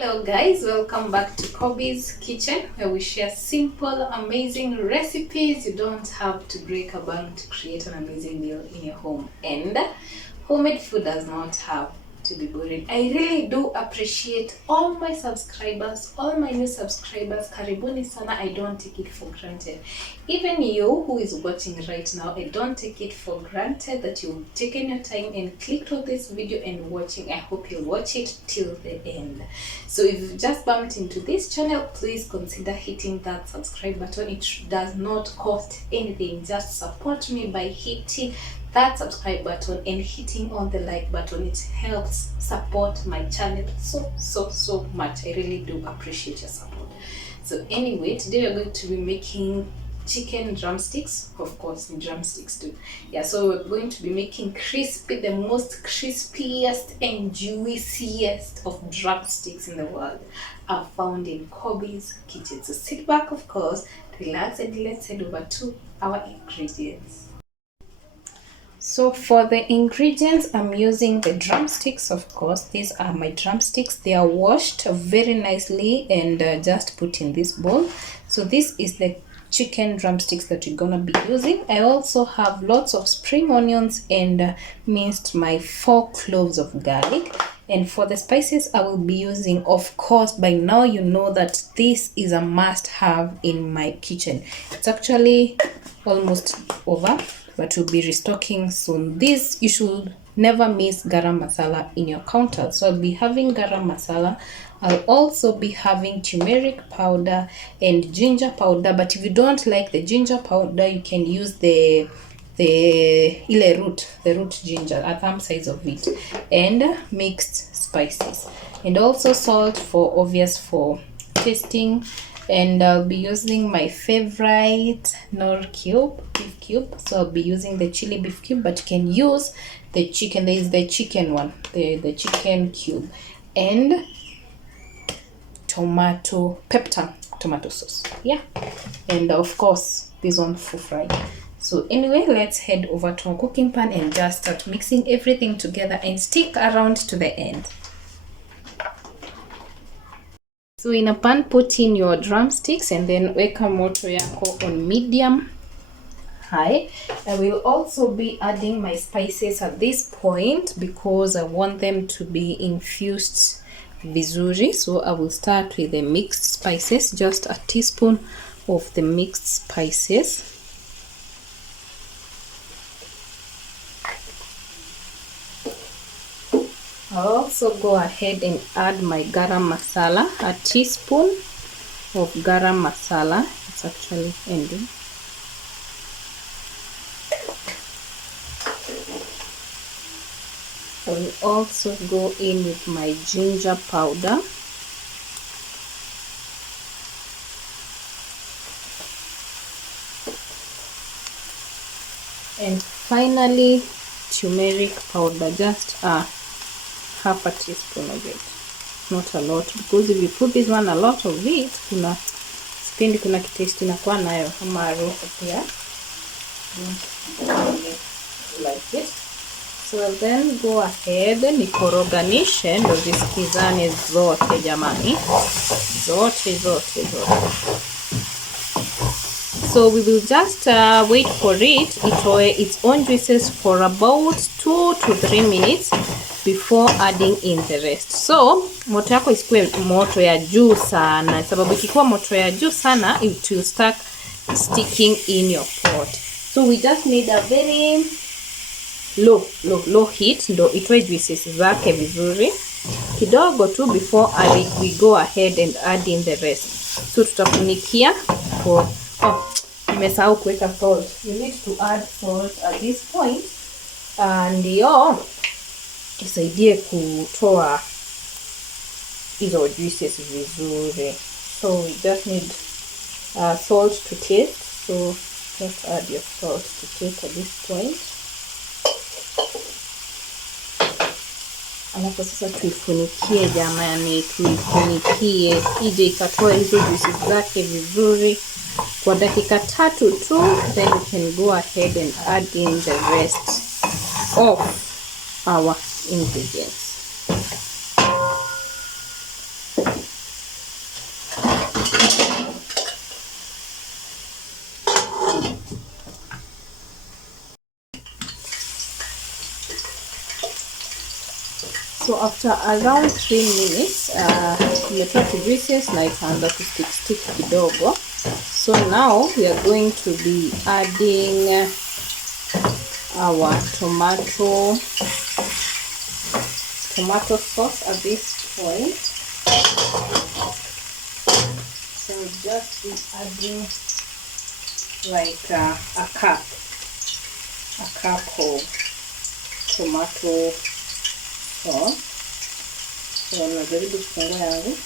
Hello guys, welcome back to Kobe's Kitchen, where we share simple, amazing recipes. You don't have to break a bank to create an amazing meal in your home, and homemade food does not have to be boring. I really do appreciate all my subscribers, all my new subscribers. Karibuni sana. I don't take it for granted. Even you who is watching right now, I don't take it for granted that you've taken your time and clicked on this video and watching. I hope you'll watch it till the end. So if you've just bumped into this channel, please consider hitting that subscribe button. It does not cost anything. Just support me by hitting that subscribe button and hitting on the like button. It helps support my channel so much. I really do appreciate your support. So anyway, today we're going to be making chicken drumsticks. Of course, drumsticks too. Yeah, so we're going to be making the most crispiest and juiciest of drumsticks in the world are found in Kobe's Kitchen. So sit back, of course, relax, and let's head over to our ingredients. So for the ingredients, I'm using the drumsticks. Of course, these are my drumsticks. They are washed very nicely and just put in this bowl. So this is the chicken drumsticks that we're gonna be using. I also have lots of spring onions and minced my 4 cloves of garlic. And for the spices, I will be using, of course, by now you know that this is a must-have in my kitchen. It's actually almost over, but we'll be restocking soon. This, you should never miss garam masala in your counter. So I'll be having garam masala. I'll also be having turmeric powder and ginger powder, but if you don't like the ginger powder, you can use the root ginger, a thumb size of it, and mixed spices, and also salt for tasting. And I'll be using my favorite beef cube. So I'll be using the chili beef cube, but you can use the chicken. There is the chicken one, the chicken cube, and tomato sauce. Yeah, and of course this one for fry. So anyway, let's head over to our cooking pan and just start mixing everything together, and stick around to the end. So in a pan, put in your drumsticks and then weka moto yako on medium high. I will also be adding my spices at this point because I want them to be infused vizuri. So I will start with the mixed spices, just a teaspoon of the mixed spices. I'll also go ahead and add my garam masala, a teaspoon of garam masala. It's actually ending. I will also go in with my ginger powder. And finally, turmeric powder, just half a teaspoon of it, not a lot, because if you put this one a lot of it, kuna kitaste inakuwa nayo kama harufu pia, like it. So I'll then go ahead nikoroganishe ndo zisikizane zote jamani, zote. So we will just wait for it itoe its own juices for about 2 to 3 minutes before adding in the rest. So moto yako isikuwe moto ya juu sana, sababu ikikuwa moto ya juu sana it will start sticking in your pot. So we just need a very low heat ndo itoe juices zake vizuri kidogo tu before we go ahead and add in the rest. So tutafunikia for nimesahau kuweka salt. You need to add salt at this point, ndio isaidie kutoa hizo juices vizuri. So we just need salt to taste. So just add your salt to taste at this point. Alafu sasa tuifunikie jamani, tuifunikie ije ikatoa hizo juices zake vizuri kwa dakika 3 tu, then you can go ahead and add in the rest of our ingredients. after around 3 minutes tumetoa juiciest na ikaanza kustick kidogo. So now we are going to be adding our tomato sauce at this point. So just be adding like a cup of tomato sauce. So najaribu kufungua yangu.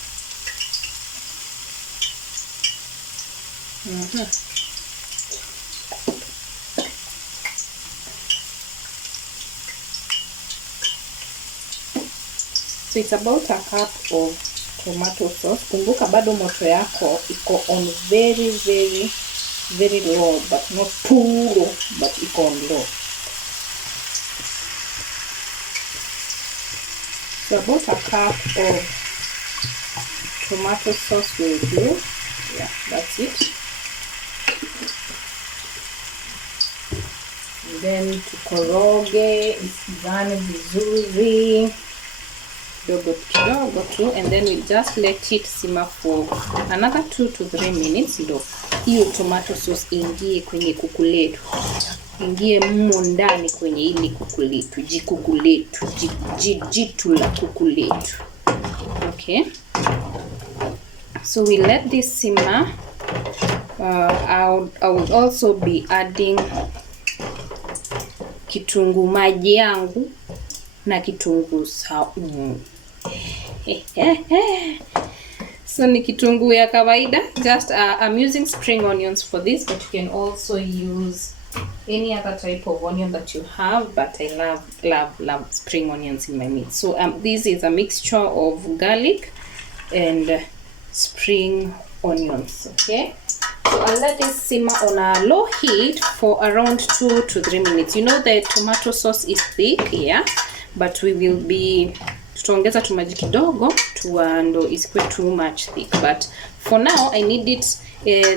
So it's about a cup of tomato sauce. Kumbuka bado moto yako iko on very very very low, but not too low, but iko on low. So about a cup of tomato sauce will do. Yeah, that's it. And then tukoroge isigane vizuri kidogo tu, and then we just let it simmer for another 2 to 3 minutes. Ndo hiyo tomato sauce ingie kwenye kuku letu, ingie mmo ndani kwenye ili kuku letu, jitu la kuku letu. Okay, so we let this simmer. I will also be adding kitunguu maji yangu na kitunguu saumu. So ni kitunguu ya kawaida. Just I'm using spring onions for this, but you can also use any other type of onion that you have, but I love spring onions in my meat. So this is a mixture of garlic and spring onions. Okay, so I'll let this simmer on a low heat for around 2 to 3 minutes. You know the tomato sauce is thick, yeah, but we will be tutaongeza tu maji kidogo ndo isikuwe too much thick, but for now I need it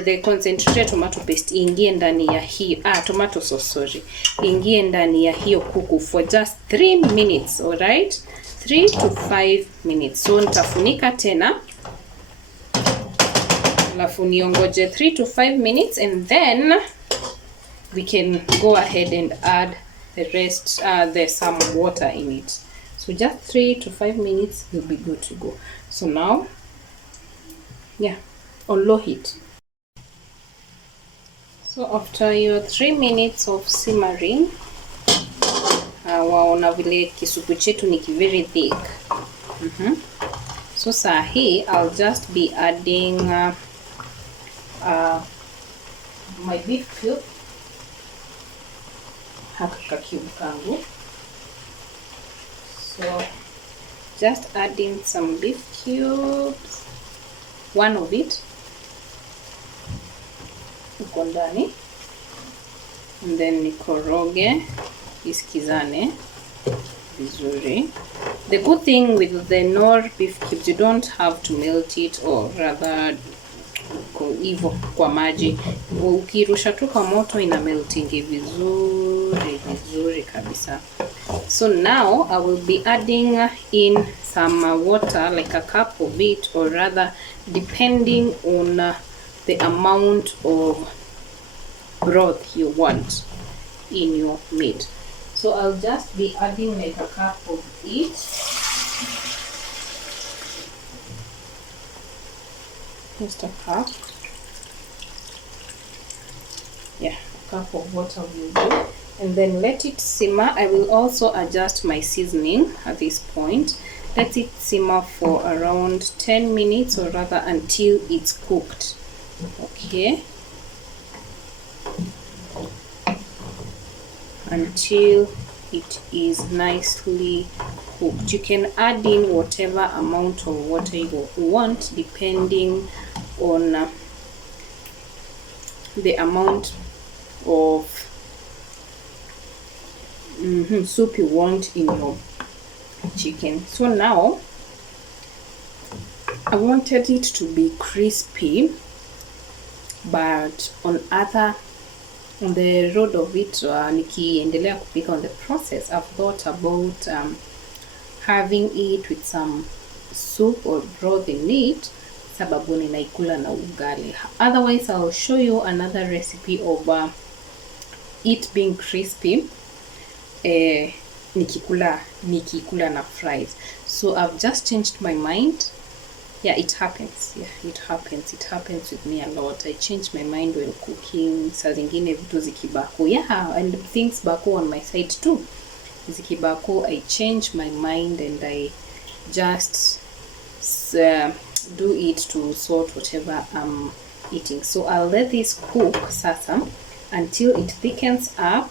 the concentrated tomato paste ingie ndani ya hiyo tomato sauce, sorry, ingie ndani ya hiyo kuku for just 3 minutes. All right, 3 to 5 minutes. So nitafunika tena alafu niongoje 3 to 5 minutes, and then we can go ahead and add the rest. There's some water in it, so just 3 to 5 minutes will be good to go. So now, yeah, on low heat. So after your 3 minutes of simmering, waona vile kisupu chetu ni very thick. So saa hii I'll just be adding my beef cube, haka cube kangu. So just adding some beef cubes, one of it uko ndani, and then nikoroge isikizane vizuri. The good thing with the Knorr beef cubes, you don't have to melt it, or rather hivyo kwa maji. Ukirusha tu kwa moto ina melting vizuri kabisa. So now I will be adding in some water, like a cup of it, or rather depending on the amount of broth you want in your meat. So I'll just be adding like a cup of it. Just a cup. Yeah, a cup of water will do. And then let it simmer. I will also adjust my seasoning at this point. Let it simmer for around 10 minutes, or rather until it's cooked. Okay, until it is nicely cooked. You can add in whatever amount of water you want depending on the amount of soup you want in your chicken. So now I wanted it to be crispy, but on the road of it, nikiendelea kupika on the process, I've thought about having it with some soup or broth in it, sababu ninaikula na ugali. Otherwise, I'll show you another recipe of it being crispy nikikula na fries. So I've just changed my mind. Yeah, it happens. It happens with me a lot. I change my mind when cooking. Saa zingine vitu zikibako. Yeah, and things bako on my side too. Zikibako, I change my mind and I just do it to sort whatever I'm eating. So I'll let this cook sasa until it thickens up,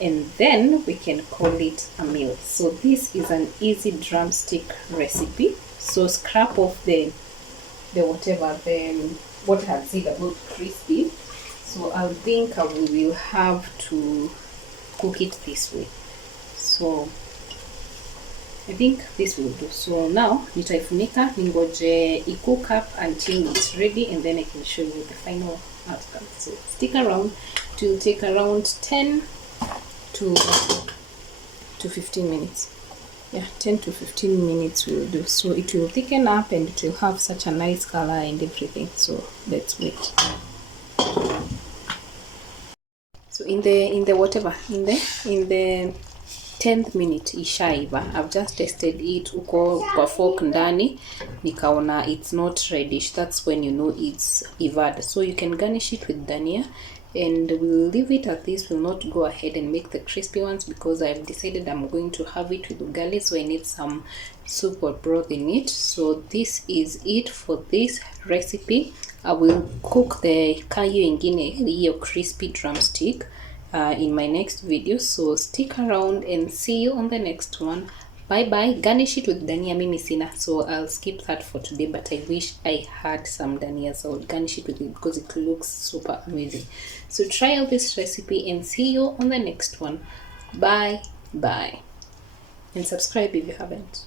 and then we can call it a meal. So this is an easy drumstick recipe. So scrap off the whatever, what I have said about crispy. So I think we will have to cook it this way. So I think this will do. So now nitaifunika ningoje cook up until it's ready, and then I can show you the final outcome. So stick around. It will take around 10 to 15 minutes. Yeah, 10 to 15 minutes will do. So it will thicken up and it will have such a nice color and everything. So let's wait. So in the 10th minute ishaiva. I've just tested it uko kwa fork ndani, nikaona it's not reddish. That's when you know it's ivad. So you can garnish it with dania, and we'll leave it at this. We'll not go ahead and make the crispy ones because I've decided I'm going to have it with ugali, so I need some soup or broth in it. So this is it for this recipe. I will cook the kayo ingine, hiyo crispy drumstick, in my next video. So stick around and see you on the next one. Bye bye. Garnish it with dania. Mimi sina, so I'll skip that for today, but I wish I had some dania, so I would garnish it with it because it looks super amazing. So try out this recipe and see you on the next one. Bye bye, and subscribe if you haven't.